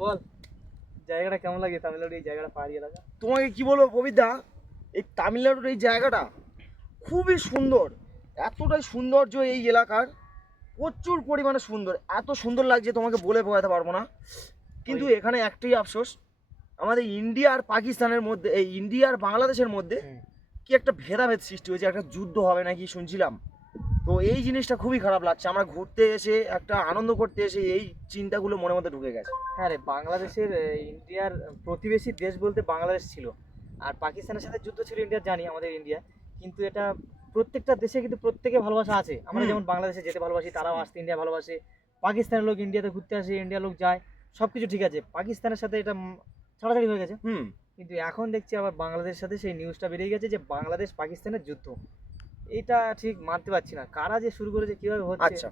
বল জায়গাটা কেমন লাগে তামিলনাড়ু এই জায়গাটা পাহাড়ি এলাকা? তোমাকে কি বলবো পবিতা, এই তামিলনাড়ুর এই জায়গাটা খুবই সুন্দর। এতটাই সৌন্দর্য এই এলাকার, প্রচুর পরিমাণে সুন্দর, এত সুন্দর লাগছে তোমাকে বলে বোঝাতে পারবো না। কিন্তু এখানে একটাই আফসোস, আমাদের ইন্ডিয়া আর পাকিস্তানের মধ্যে, এই ইন্ডিয়া আর বাংলাদেশের মধ্যে কি একটা ভেদাভেদ সৃষ্টি হয়েছে, একটা যুদ্ধ হবে নাকি শুনছিলাম। তো এই জিনিসটা খুবই খারাপ লাগছে, আমরা ঘুরতে এসে একটা আনন্দ করতে এসে এই চিন্তাগুলো মনের মধ্যে ঢুকে গেছে। হ্যাঁ রে, বাংলাদেশের ইন্ডিয়ার প্রতিবেশী দেশ বলতে বাংলাদেশ ছিল, আর পাকিস্তানের সাথে যুদ্ধ ছিল ইন্ডিয়ার, জানি আমাদের ইন্ডিয়া। কিন্তু এটা প্রত্যেকটা দেশে কিন্তু প্রত্যেকে ভালোবাসা আছে। আমরা যেমন বাংলাদেশে যেতে ভালোবাসি, তারাও আসতে ইন্ডিয়া ভালোবাসে। পাকিস্তানের লোক ইন্ডিয়াতে ঘুরতে আসে, ইন্ডিয়ার লোক যায়, সব কিছু ঠিক আছে। পাকিস্তানের সাথে এটা ছাড়াছাড়ি হয়ে গেছে। কিন্তু এখন দেখছি আবার বাংলাদেশের সাথে সেই নিউজটা বেরিয়ে গেছে যে বাংলাদেশ পাকিস্তানের যুদ্ধ। এটা ঠিক মানতে পারছি না, কারা যে শুরু করেছে, কিভাবে হচ্ছে। আচ্ছা,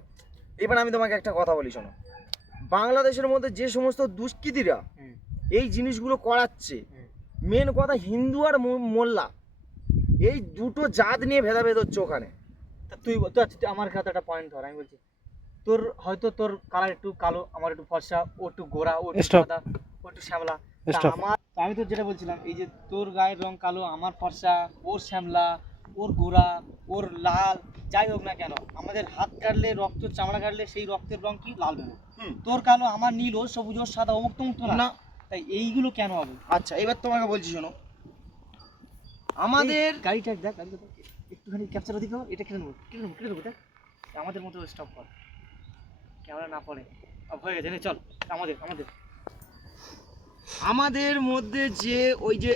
এবার আমি তোমাকে একটা কথা বলি, শোনো। বাংলাদেশের মধ্যে যে সমস্ত দুষ্কৃতীরা এই জিনিসগুলো করাচ্ছে, মেন কথা হিন্দু আর মোল্লা, এই দুটো জাত নিয়ে ভেদাভেদ হচ্ছে ওখানে। তা তুই আচ্ছা, আমার কাছে একটা পয়েন্ট ধর, আমি বলছি তোর হয়তো তোর কালার একটু কালো, আমার একটু ফর্সা, ও একটু গোরা, ও একটু সাদা, ও একটু শ্যামলা। আমি তো যেটা বলছিলাম, এই যে তোর গায়ের রং কালো, আমার ফর্সা, ওর শ্যামলা, ওর গোরা, ওর লাল, যাই হোক না কেন, আমাদের হাত কাটলে রক্ত, চামড়া কাটলে সেই রক্তের রং কি লাল হবে। তোর কালো, আমার নীল, ওর সবুজ, ওর সাদা, অমুক তমুক তো না। তাই এইগুলো কেন হবে? আচ্ছা, এবার তোমাকে বলছি, শোনো। আমাদের গাড়িটা দেখ, একটুখানি ক্যাপচার ওদিকে হোক, এটা কেটে নেবো, দেখ আমাদের মতো স্টপ কর, ক্যামেরা না পড়ে। হয়ে গেছে, চল। আমাদের আমাদের আমাদের মধ্যে যে ওই যে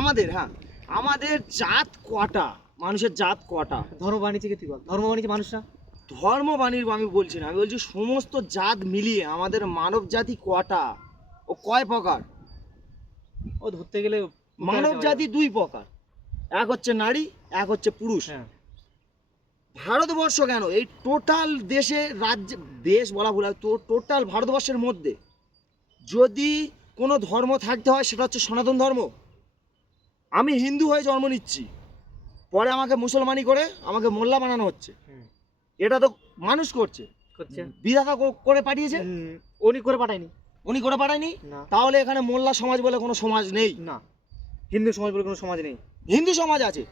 আমাদের, হ্যাঁ, আমাদের জাত কটা, মানুষের জাত কটা? ধর্ম বাণিজ্য কি তুই বল, ধর্ম বাণিজ্য মানুষ না। ধর্ম বাণীর আমি বলছি না, আমি বলছি সমস্ত জাত মিলিয়ে আমাদের মানব জাতি কটা ও কয় প্রকার? ও ধরতে গেলে মানব জাতি দুই প্রকার, এক হচ্ছে নারী, এক হচ্ছে পুরুষ। ভারতবর্ষ কেন, এই টোটাল দেশে, রাজ্য, দেশ বলা ভুল, টোটাল ভারতবর্ষের মধ্যে যদি কোনো ধর্ম থাকতে হয় সেটা হচ্ছে সনাতন ধর্ম। আমি হিন্দু হয়ে জন্ম নিচ্ছি, পরে আমাকে মুসলমানি করে আমাকে মোল্লা বানানো হচ্ছে। এটা তো মানুষ করছে, বিধাতা করে পাঠিয়েছে। উনি করে পাঠায়নি, উনি করে পাঠায়নি, তাহলে এখানে মোল্লা সমাজ বলে কোনো সমাজ নেই। না, হিন্দু সমাজ বলে কোনো সমাজ নেই। হিন্দু সমাজ আছে,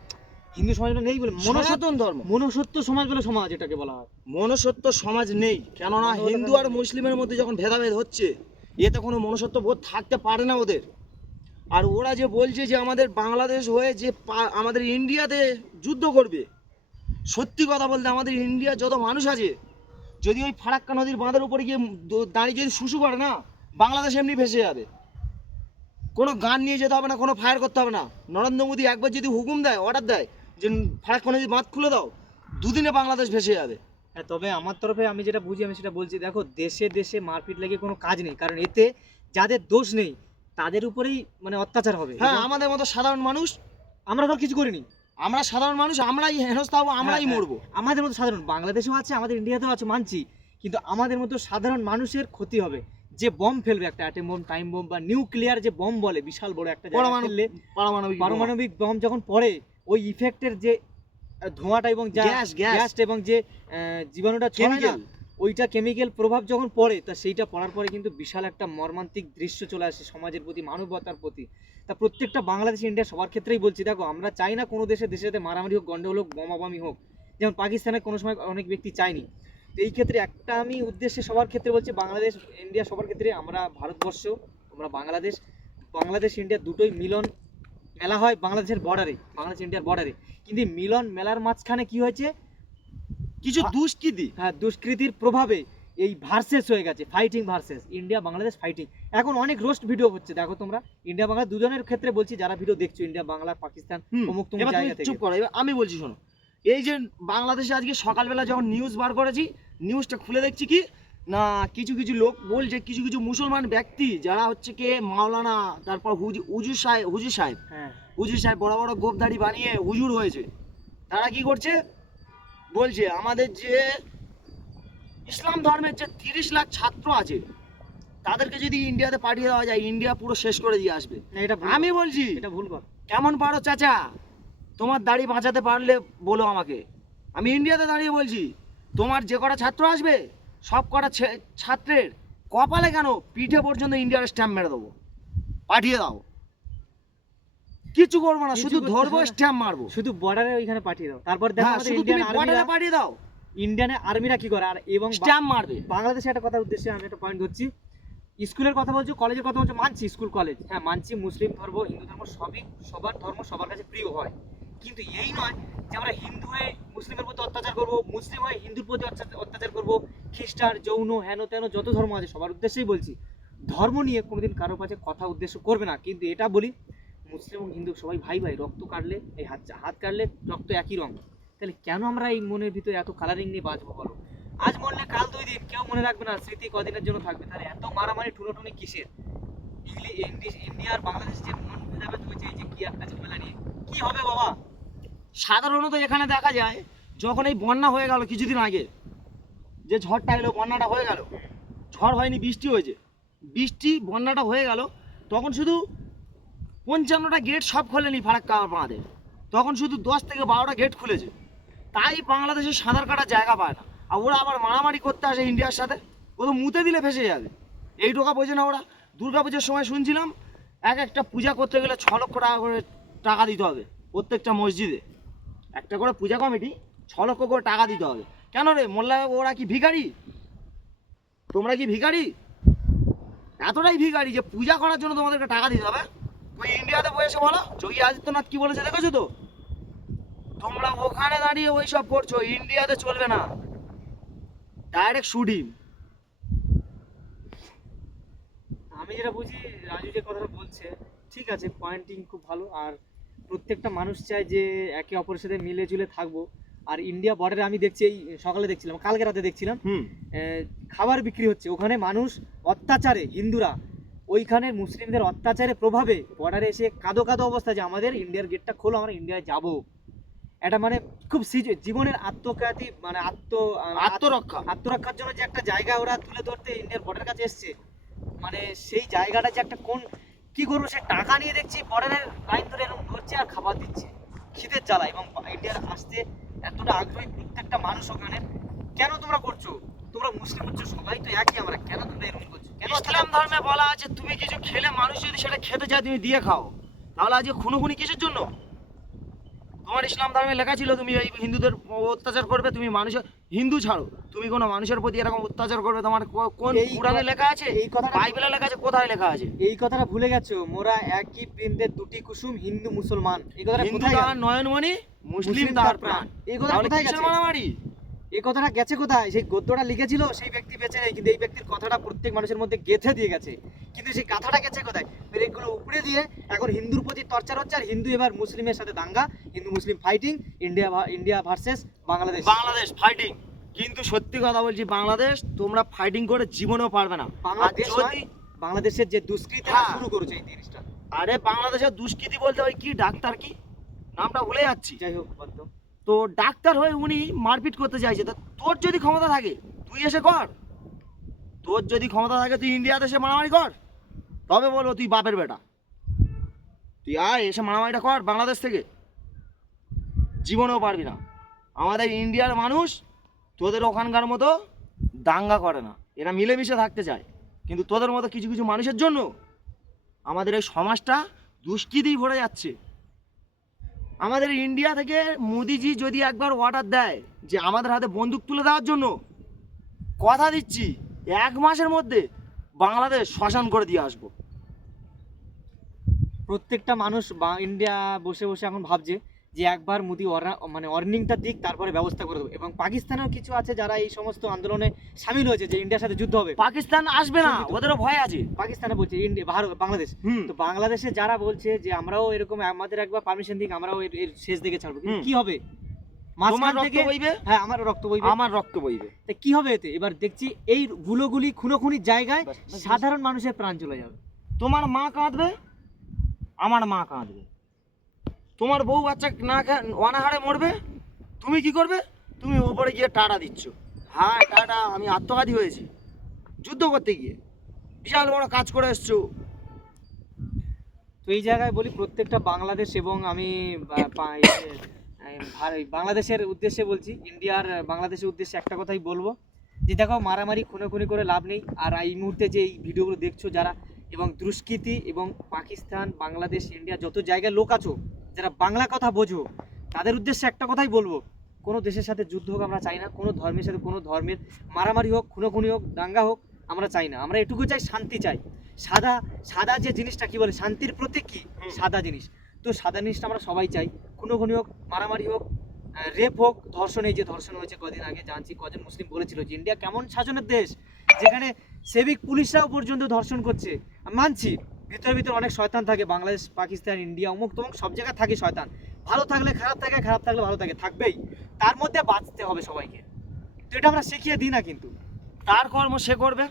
হিন্দু সমাজ নেই বলে সনাতন ধর্ম, মনুষ্যত্ব সমাজ বলে সমাজ এটাকে বলা হয়। মনুষ্যত্ব সমাজ নেই, কেননা হিন্দু আর মুসলিমের মধ্যে যখন ভেদাভেদ হচ্ছে, এতে কোনো মনুষ্যত্ব বোধ থাকতে পারে না ওদের। আর ওরা যে বলছে যে আমাদের বাংলাদেশ হয়ে যে আমাদের ইন্ডিয়াতে যুদ্ধ করবে, সত্যি কথা বলতে আমাদের ইন্ডিয়া যত মানুষ আছে, যদি ওই ফারাক্কা নদীর বাঁধের উপরে গিয়ে দাঁড়িয়ে যদি শুশু করে না, বাংলাদেশ এমনি ভেসে যাবে। কোনো গান নিয়ে যেতে হবে না, কোনো ফায়ার করতে হবে না। নরেন্দ্র মোদী একবার যদি হুকুম দেয়, অর্ডার দেয় যে ফারাক্কা নদীর বাঁধ খুলে দাও, দুদিনে বাংলাদেশ ভেসে যাবে। হ্যাঁ, তবে আমার তরফে আমি যেটা বুঝি আমি সেটা বলছি। দেখো, দেশে দেশে মারপিট লেগে কোনো কাজ নেই, কারণ এতে যাদের দোষ নেই তাদের উপরেই মানে অত্যাচার হবে। হ্যাঁ, আমাদের মতো সাধারণ মানুষ, আমরা তো কিছু করিনি, আমরা সাধারণ মানুষ, আমরাই হেনস্থা হবো, আমরাই মরবো। আমাদের মতো সাধারণ, বাংলাদেশেও আছে, আমাদের ইন্ডিয়াতেও আছে, মানছি, কিন্তু আমাদের মতো সাধারণ মানুষের ক্ষতি হবে। যে বম ফেলবে, একটা অ্যাটম বম, টাইম বম বা নিউক্লিয়ার যে বম বলে, বিশাল বড় একটা পারমাণবিক বম যখন পড়ে, ওই ইফেক্টের যে ধোঁয়াটা এবং গ্যাস এবং যে জীবাণুটা কেমিক্যাল, ওইটা কেমিক্যাল প্রভাব যখন পড়ে, তা সেইটা পড়ার পরে কিন্তু বিশাল একটা মর্মান্তিক দৃশ্য চলে আসে সমাজের প্রতি, মানবতার প্রতি। তা প্রত্যেকটা বাংলাদেশ, ইন্ডিয়া সবার ক্ষেত্রেই বলছি, দেখো আমরা চাই না কোনো দেশের সাথে মারামারি হোক, গন্ডগোল হোক, বোমাবামি হোক, যেমন পাকিস্তানে কোনো সময় অনেক ব্যক্তি চায়নি। তো এই ক্ষেত্রে একটা আমি উদ্দেশ্যে সবার ক্ষেত্রে বলছি, বাংলাদেশ ইন্ডিয়া সবার ক্ষেত্রে, আমরা ভারতবর্ষ, আমরা বাংলাদেশ ইন্ডিয়া দুটোই মিলন মেলা হয় বাংলাদেশের বর্ডারে, বাংলাদেশ ইন্ডিয়ার বর্ডারে। কিন্তু মিলন মেলার মাঝখানে কি হয়েছে, কিছু দুষ্কৃতি, হ্যাঁ, দুষ্কৃতির প্রভাবে এই ভার্সেস হয়ে গেছে, fighting versus, India Bangladesh fighting. এখন অনেক রোস্ট ভিডিও হচ্ছে, দেখো তোমরা, ইন্ডিয়া বাংলা দুজনের ক্ষেত্রে বলছি, যারা ভিডিও দেখছো, ইন্ডিয়া বাংলা পাকিস্তান অমুক তমুক জায়গা থেকে। চুপ করো, আমি বলছি, শোনো। এই যে বাংলাদেশে আজকে সকালবেলা যখন নিউজ বার করেছি, নিউজটা খুলে দেখছি কি না, কিছু কিছু লোক বলছে, কিছু কিছু মুসলমান ব্যক্তি যারা হচ্ছে কে মাওলানা, তারপর হুজুর সাহেব বড় বড় গোপদাড়ি বানিয়ে হুজুর হয়েছে, তারা কি করছে বলছে, আমাদের যে ইসলাম ধর্মের যে 30 লাখ ছাত্র আছে, তাদেরকে যদি ইন্ডিয়াতে পাঠিয়ে দেওয়া যায়, ইন্ডিয়া পুরো শেষ করে দিয়ে আসবে। আমি বলছি, এটা ভুল কথা। কেমন পারো চাচা, তোমার দাড়ি বাঁচাতে পারলে বলো আমাকে। আমি ইন্ডিয়াতে দাঁড়িয়ে বলছি, তোমার যে কটা ছাত্র আসবে, সব কটা ছাত্রের কপালে কেন, পিঠে পর্যন্ত ইন্ডিয়ার স্ট্যাম্প মেরে দেবো, পাঠিয়ে দাও, কিছু করবো না, কিছু শুধু করতে ধরবো, হবে না। স্ট্যাম্প মারবো। শুধু বর্ডারে ওইখানে পাঠিয়ে দাও, তারপর দেখো হ্যাঁ, আমাদের শুধু ইন্ডিয়ান তুমি আর্মিরা, বর্ডারে পাঠিয়ে দাও, ইন্ডিয়ানের আর্মিরা কি করে আর এবং স্ট্যাম্প মারবে। বাংলাদেশে একটা কথার উদ্দেশ্যে আমি একটা পয়েন্ট ধরছি, স্কুলের কথা বলছো, কলেজের কথা বলছো, মানছি স্কুল কলেজ, হ্যাঁ মানছি, মুসলিম ধর্ম হিন্দু ধর্ম সবই, সবার ধর্ম সবার কাছে প্রিয় হয়, কিন্তু এই নয় যে আমরা হিন্দু হয়ে মুসলিমের প্রতি অত্যাচার করবো, মুসলিম হয়ে হিন্দুর প্রতি অত্যাচার করবো, খ্রিস্টান যৌন হেন তেন যত ধর্ম আছে সবার উদ্দেশ্যেই বলছি, ধর্ম নিয়ে কোনোদিন কারোর কাছে কথা উদ্দেশ্য করবে না, কিন্তু এটা বলি মুসলিম এবং হিন্দু সবাই ভাই ভাই, রক্ত কাটলে এই হাত কাটলে রক্ত একই রং, তাহলে কেন আমরা এই মনের ভিতরে এত কালারিং নিয়ে বাঁচবো বলো? আজ মরলে কাল 2 দিন, কেউ মনে রাখবে না, স্মৃতি কদিনের জন্য থাকবে, তাহলে এত মারামারি ঠুনোঠুনি কিসের? ইন্ডিয়া আর বাংলাদেশ যে মন ভেদাভেদ হয়েছে, এই যে কি একটা ঝামেলা নিয়ে, কি হবে বাবা? সাধারণত এখানে দেখা যায় যখন এই বন্যা হয়ে গেল কিছুদিন আগে, যে ঝড়টা এলো, বন্যাটা হয়ে গেল, ঝড় হয়নি, বৃষ্টি হয়েছে, বৃষ্টি বন্যাটা হয়ে গেল, তখন শুধু 55টা গেট সব খোলেনি ফারাক্কা বাঁধে, তখন শুধু 10 থেকে 12টা গেট খুলেছে, তাই বাংলাদেশের সাঁতার কাটার জায়গা পায় না, আর ওরা আবার মারামারি করতে আসে ইন্ডিয়ার সাথে, ও তো মুতে দিলে ভেসে যাবে, এই টোকা বোঝে না ওরা। দুর্গা পুজোর সময় শুনছিলাম একটা পূজা করতে গেলে 6 লক্ষ টাকা করে টাকা দিতে হবে প্রত্যেকটা মসজিদে, একটা করে পূজা কমিটি 6 লক্ষ করে টাকা দিতে হবে। কেন রে মোল্লা, ওরা কি ভিখারি? তোমরা কি ভিখারি? এতটাই ভিখারি যে পূজা করার জন্য তোমাদেরকে টাকা দিতে হবে? ওই ইন্ডিয়াতে বসে বলো, যোগী আদিত্যনাথ কি বলেছে দেখেছো তো? তোমরা ওখানে দাঁড়িয়ে ওই সব করছো, ইন্ডিয়াতে চলবে না, ডাইরেক্ট শুটিং। আমি যেটা বুঝি, রাজু যে কথাটা বলছে ঠিক আছে, পয়েন্টিং খুব ভালো, আর প্রত্যেকটা মানুষ চায় যে একে অপরের সাথে মিলে ঝুলে থাকবো, আর ইন্ডিয়া বর্ডারে আমি দেখছি, এই সকালে দেখছিলাম, কালকে রাতে দেখছিলাম, খাবার বিক্রি হচ্ছে, ওখানে মানুষ অত্যাচারে, হিন্দুরা ওইখানে মুসলিমদের অত্যাচারের প্রভাবে বর্ডারে এসে কাদো কাদো অবস্থা, যে আমাদের ইন্ডিয়ার গেটটা খোলো, আমরা ইন্ডিয়ায় যাব, এটা মানে খুব জীবনের আত্মঘাতী, মানে আত্মরক্ষার জন্য যে একটা জায়গা ওরা তুলে ধরতে ইন্ডিয়ার বর্ডারের কাছে এসছে, মানে সেই জায়গাটা যে একটা কোন কি করবো, সে টাকা নিয়ে দেখছি বর্ডারের লাইন ধরে এরকম ধরছে আর খাবার দিচ্ছে খিদের জ্বালা, এবং ইন্ডিয়ার আসতে এতটা আগ্রহী প্রত্যেকটা মানুষ ওখানে। কেন তোমরা করছো? তোমরা মুসলিম হচ্ছে, সবাই তো একই, আমরা কেন তোমরা এরকম করছো? কেন ইসলাম ধর্মে বলা আছে তুমি কিছু খেলে মানুষ যদি সেটা খেতে চায় তুমি দিয়ে খাও, তাহলে আজকে খুনোখুনি কিসের জন্য? তোমার ইসলাম ধর্মে লেখা ছিল তুমি এই হিন্দুদের অত্যাচার করবে, তুমি মানুষের, হিন্দু ছাড়ো, তুমি কোনো মানুষের প্রতি এরকম অত্যাচার করবে, তোমার কোন কোরআনে লেখা আছে? এই কথাটা বাইবেলে লেখা আছে? কোথায় লেখা আছে? এই কথাটা ভুলে গেছো, মোরা একই বৃন্দের দুটি কুসুম, হিন্দু মুসলমান, এই কথাটা হিন্দু কোথায় গেল? তাহার নয়নমণি, মুসলিম তাহার প্রাণ, এই কথা তাহলে কোথায় কিসের গেছে? মারামারি? এই কথাটা গেছে কোথায়? সেই গদ্যটা লিখেছিল সেই ব্যক্তি বেঁচে নেই, কিন্তু এই ব্যক্তির কথাটা প্রত্যেক মানুষের মধ্যে গেঁথে দিয়ে গেছে, কিন্তু সেই কথাটা গেছে কোথায়? ব্রেকগুলো উপড়ে দিয়ে এখন হিন্দুর প্রতি টর্চার হচ্ছে, আর হিন্দু এবার মুসলিমের সাথে দাঙ্গা, Hindu Muslim fighting, India versus Bangladesh fighting. কিন্তু সত্যি কথা বলছি, বাংলাদেশ তোমরা ফাইটিং করে জীবনেও পারবে না। বাংলাদেশ আর যদি বাংলাদেশের যে দুষ্কৃতি হ্যাঁ। শুরু করেছে এই জিনিসটা, আরে বাংলাদেশের দুষ্কৃতি বলতে ওই কি ডাক্তার, কি নামটা ভুলে যাচ্ছি, যাই হোক বলতো, তো ডাক্তার হয়ে উনি মারপিট করতে চাইছে, তা তোর যদি ক্ষমতা থাকে তুই এসে কর, তোর যদি ক্ষমতা থাকে তুই ইন্ডিয়াতে এসে মারামারি কর, তবে বলবো তুই বাপের বেটা, তুই আয় এসে মারামারিটা কর বাংলাদেশ থেকে, জীবনেও পারবি না। আমাদের ইন্ডিয়ার মানুষ তোদের ওখানকার মতো দাঙ্গা করে না, এরা মিলেমিশে থাকতে চায়, কিন্তু তোদের মতো কিছু কিছু মানুষের জন্য আমাদের এই সমাজটা দুষ্কৃতিই ভরে যাচ্ছে। আমাদের ইন্ডিয়া থেকে মোদিজি যদি একবার অর্ডার দেয় যে আমাদের হাতে বন্দুক তুলে দেওয়ার জন্য, কথা দিচ্ছি 1 মাসের মধ্যে বাংলাদেশ শ্মশান করে দিয়ে আসবো। প্রত্যেকটা মানুষ ইন্ডিয়া বসে বসে এখন ভাবছে যে একবার মোদি মানে অর্নিংটা দিক, তারপরে ব্যবস্থা করে দেবো, এবং পাকিস্তানেও কিছু আছে যারা এই সমস্ত আন্দোলনে সামিল হয়েছে যে ইন্ডিয়ার সাথে যুদ্ধ হবে। পাকিস্তান আসবে না, ওদেরও ভয় আছে। পাকিস্তানে বলছে ইন্ডিয়া, বাংলাদেশ, তো বাংলাদেশে যারা বলছে যে আমরাও এরকম, আমাদের একবার পারমিশন দিক, আমরাও এর শেষ দিকে ছাড়বো, কিন্তু কি হবে? তোমার রক্ত বইবে, হ্যাঁ আমার রক্ত বইবে, আমার রক্ত বইবে, তা কি হবে এতে? এবার দেখছি এই গুলোগুলি খুনোখুনির জায়গায় সাধারণ মানুষের প্রাণ চলে যাবে। তোমার মা কাঁদবে, আমার মা কাঁদবে, তোমার বউ বাচ্চা না অনাহারে মরবে, তুমি কি করবে? তুমি ওপরে গিয়ে টাটা দিচ্ছ, হ্যাঁ টাটা, আমি আত্মঘাতী হয়েছি যুদ্ধ করতে গিয়ে, বিশাল বড় কাজ করে এসছো। তো এই জায়গায় বলি প্রত্যেকটা বাংলাদেশ, এবং আমি বাংলাদেশের উদ্দেশ্যে বলছি, ইন্ডিয়ার বাংলাদেশের উদ্দেশ্যে একটা কথাই বলবো, যে দেখো মারামারি খুনোখুনি করে লাভ নেই। আর এই মুহূর্তে যে এই ভিডিওগুলো দেখছো যারা, এবং দুষ্কৃতি এবং পাকিস্তান, বাংলাদেশ, ইন্ডিয়া যত জায়গায় লোক আছো যারা বাংলা কথা বোঝো, তাদের উদ্দেশ্যে একটা কথাই বলবো, কোনো দেশের সাথে যুদ্ধ হোক আমরা চাই না, কোনো ধর্মের সাথে কোনো ধর্মের মারামারি হোক, খুনোখুনি হোক, দাঙ্গা হোক, আমরা চাই না। আমরা এটুকু চাই, শান্তি চাই। সাদা সাদা যে জিনিসটা কি বলে, শান্তির প্রতীক কি, সাদা জিনিস। তো সাদা জিনিসটা আমরা সবাই চাই। খুনোখুনি হোক, মারামারি হোক, রেপ হোক, ধর্ষণ, এই যে ধর্ষণ হয়েছে কদিন আগে জানছি, কজন মুসলিম বলেছিল যে ইন্ডিয়া কেমন শাসনের দেশ, যেখানে সেবিক পুলিশরাও পর্যন্ত ধর্ষণ করছে। আমি মানছি ভিতরে অনেক শয়তান থাকে, বাংলাদেশ, পাকিস্তান, ইন্ডিয়া, অমুক তমুক সব জায়গায় থাকে শয়তান। ভালো থাকলে খারাপ থাকে, খারাপ থাকলে ভালো থাকে, থাকবেই। তার মধ্যে বাঁচতে হবে সবাইকে। তো এটা আমরা শিখিয়ে দিই না কিন্তু। তার কর্ম সে করবে,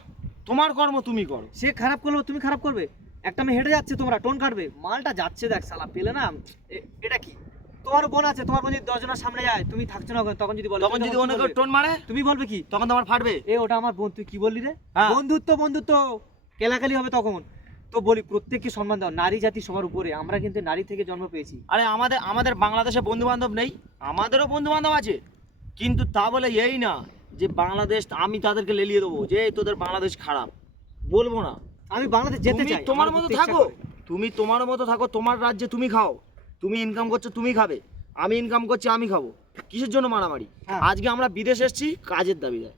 তোমার কর্ম তুমি করো। সে খারাপ করলো তুমি খারাপ করবে। একটা মেয়ে হেঁটে যাচ্ছে, তোমরা টোন কাটবে, মালটা যাচ্ছে দেখ সালা, পেলে না এটা কি। তোমার বোন আছে, তোমার বোন যদি 10 জনের সামনে যায়, তুমি থাকছো না ওখানে, তখন যদি বলো, তখন যদি অন্য কেউ টোন মারে, তুমি বলবে কি? তখন তোমার ফাটবে। ওটা আমার বোন, তুই কি বললি রে? হ্যাঁ। বন্ধুত্ব কেলাকালি হবে তখন। তো বলি প্রত্যেককে সম্মান দাও, নারী জাতি সবার উপরে, আমরা কিন্তু নারী থেকে জন্ম পেয়েছি। আরে আমাদের বাংলাদেশে বন্ধু বান্ধব নেই? আমাদেরও বন্ধু বান্ধব আছে, কিন্তু তা বলে এই না যে বাংলাদেশ আমি তাদেরকে লেলিয়ে দেবো যে এই তোদের বাংলাদেশ খারাপ, বলবো না। আমি বাংলাদেশ যেতে তুমি চাই, তোমার আমার মতো ঘুরতে ইচ্ছা থাকো, করে। তুমি তোমার মতো থাকো, তোমার রাজ্যে তুমি খাও, তুমি ইনকাম করছো তুমি খাবে, আমি ইনকাম করছি আমি খাবো। কিসের জন্য মারামারি? হ্যাঁ। আজকে আমরা বিদেশ এসেছি কাজের দাবিতে,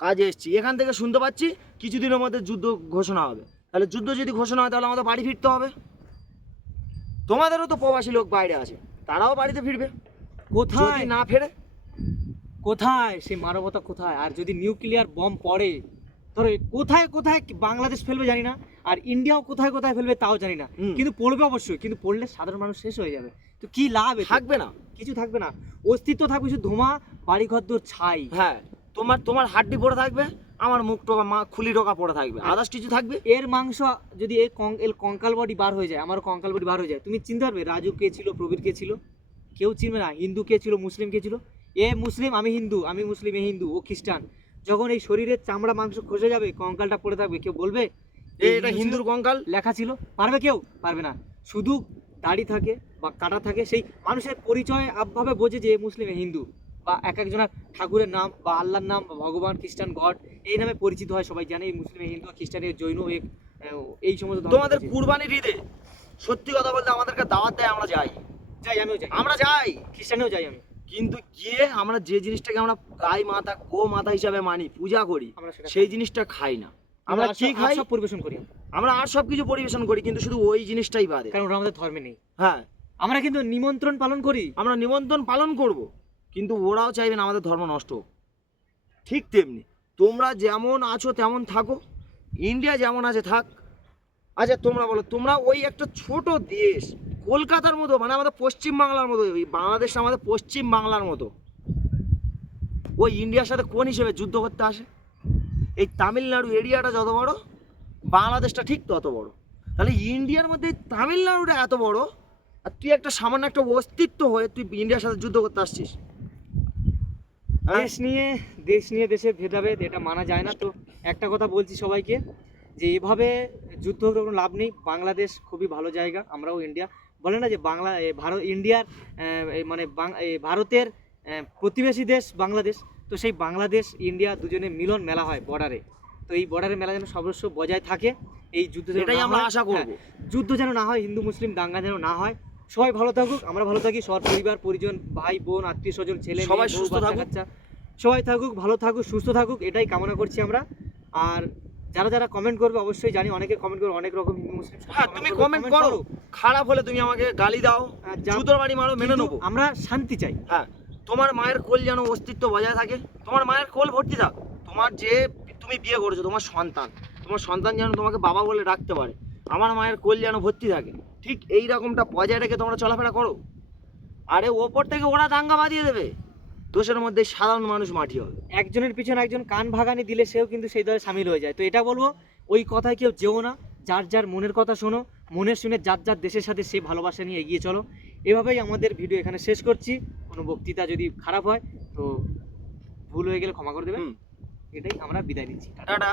কাজে এসেছি, এখান থেকে শুনতে পাচ্ছি কিছুদিনের মধ্যে যুদ্ধ ঘোষণা হবে। তাহলে যুদ্ধ যদি ঘোষণা হয় তাহলে আমাদের বাড়ি ফিরতে হবে। তোমাদেরও তো প্রবাসী লোক বাইরে আছে, তারাও বাড়িতে ফিরবে। কোথায় যদি না ফেরে, কোথায় সেই মানবতা কোথায়? আর যদি নিউক্লিয়ার বম পড়ে, ধরো কোথায় কোথায় বাংলাদেশ ফেলবে জানি না, আর ইন্ডিয়াও কোথায় কোথায় ফেলবে তাও জানি না, কিন্তু পড়বে অবশ্যই। কিন্তু পড়লে সাধারণ মানুষ শেষ হয়ে যাবে। তো কি লাভ? থাকবে না, কিছু থাকবে না, অস্তিত্ব থাকবে শুধু ধোঁয়া, বাড়ি ঘর দূর ছাই। হ্যাঁ, তোমার হাড্ডি পড়ে থাকবে, আমার মুখ টোকা খুলি টোকা পড়ে থাকবে, আদার্স কিছু থাকবে। এর মাংস যদি এর কঙ্কাল বডি বার হয়ে যায়, আমারও কঙ্কাল বডি বার হয়ে যায়, তুমি চিনতে পারবে রাজু কে ছিল, প্রবীর কে ছিল? কেউ চিনবে না। হিন্দু কে ছিল, মুসলিম কে ছিল? এ মুসলিম, আমি হিন্দু, আমি মুসলিম, এ হিন্দু, ও খ্রিস্টান। যখন এই শরীরের চামড়া মাংস খসে যাবে, কঙ্কালটা পড়ে থাকবে, কেউ বলবে এটা হিন্দুর কঙ্কাল লেখা ছিল? পারবে কেউ? পারবে না। শুধু দাড়ি থাকে বা কাটা থাকে, সেই মানুষের পরিচয় আপভাবে বোঝে যে এ মুসলিম, এ হিন্দু, বা এক একজনের ঠাকুরের নাম বা আল্লাহর নাম বা ভগবান, খ্রিস্টান গড, এই নামে পরিচিত হয়। সবাই জানে এই মুসলিম, হিন্দু, খ্রিস্টান, জৈন, এই সমস্ত ধর্ম। তোমাদের কুরবানির ঈদে সত্যি কথা বলতে আমাদেরকে দাওয়াত দেয়, আমরা যাই, আমিও যাই, আমরা যাই, খ্রিস্টানেও যাই আমি। কিন্তু গিয়ে আমরা যে জিনিসটাকে আমরা গাই মাতা গো মাতা হিসাবে মানি, পূজা করি, আমরা সেটা সেই জিনিসটা খাই না। আমরা কি খাই? সব পরিবেশন করি আমরা আর সব কিছু পরিবেশন করি, কিন্তু শুধু ওই জিনিসটাই বাদে, কারণ ওরা আমাদের ধর্মে নেই। হ্যাঁ, আমরা কিন্তু নিমন্ত্রণ পালন করি, আমরা নিমন্ত্রণ পালন করব, কিন্তু ওরাও চাইবে না আমাদের ধর্ম নষ্ট হোক। ঠিক তেমনি তোমরা যেমন আছো তেমন থাকো, ইন্ডিয়া যেমন আছে থাক। আচ্ছা তোমরা বলো, তোমরা ওই একটা ছোট দেশ কলকাতার মতো, মানে আমাদের পশ্চিম বাংলার মতো, ওই বাংলাদেশটা আমাদের পশ্চিম বাংলার মতো, ওই ইন্ডিয়ার সাথে কোন হিসেবে যুদ্ধ করতে আসে? এই তামিলনাড়ু এরিয়াটা যত বড়, বাংলাদেশটা ঠিক তত বড়। তাহলে ইন্ডিয়ার মধ্যে তামিলনাড়ুটা এত বড়, আর তুই একটা সামান্য একটা অস্তিত্ব হয়ে তুই ইন্ডিয়ার সাথে যুদ্ধ করতে আসছিস? দেশ নিয়ে দেশের ভেদাভেদ, এটা মানা যায় না। তো একটা কথা বলছি সবাইকে, যে এভাবে যুদ্ধ করে কোনো লাভ নেই। বাংলাদেশ খুবই ভালো জায়গা, আমরাও ইন্ডিয়া বলে না যে ভারত ইন্ডিয়ার মানে ভারতের প্রতিবেশী দেশ বাংলাদেশ। তো সেই বাংলাদেশ ইন্ডিয়া দুজনে মিলন মেলা হয় বর্ডারে। তো এই বর্ডারের মেলা যেন সর্বস্ব বজায় থাকে, এই যুদ্ধ এটাই আমরা আশা করব। যুদ্ধ যেন না হয়, হিন্দু মুসলিম দাঙ্গা যেন না হয়। সবাই ভালো থাকুক, আমরা ভালো থাকি, সবার পরিবার পরিজন, ভাই বোন, আত্মীয় স্বজন, ছেলে সবাই মেয়ে, সুস্থ বউ, বাচ্চা থাকুক। কাচ্চা, সবাই থাকুক, ভালো থাকুক, সুস্থ থাকুক, এটাই কামনা করছি আমরা। আর যারা কমেন্ট করবে, অবশ্যই জানি অনেকে কমেন্ট করবে, অনেক রকম হিন্দু মুসলিম। হ্যাঁ, তুমি কমেন্ট করো, খারাপ হলে তুমি আমাকে গালি দাও, জুতোর বাড়ি মারো, মেনে নেবো। আমরা শান্তি চাই। হ্যাঁ, তোমার মায়ের কোল যেন অস্তিত্ব বজায় থাকে, তোমার মায়ের কোল ভর্তি থাক, তোমার যে তুমি বিয়ে করেছো তোমার সন্তান যেন তোমাকে বাবা বলে ডাকতে পারে, আমার মায়ের কোল যেন ভর্তি থাকে, ঠিক এই রকমটা বজায় রেখে তোমরা চলাফেরা করো। আরে ওপর থেকে ওরা দাঙ্গা বাঁধিয়ে দেবে, দোষের মধ্যে সাধারণ মানুষ মাটি হবে। একজনের পিছনে একজন কান ভাগানি দিলে সেও কিন্তু সেই দলে সামিল হয়ে যায়। তো এটা বলবো, ওই কথায় কেউ যেও না, যার যার মনের কথা শোনো, মনের শুনে যার যার দেশের সাথে সে ভালোবাসা নিয়ে এগিয়ে চলো। এভাবেই আমাদের ভিডিও এখানে শেষ করছি। কোনো বক্তৃতা যদি খারাপ হয় তো ভুল হয়ে গেলে ক্ষমা করে দেবেন। এটাই আমরা বিদায় নিচ্ছি, টাটা।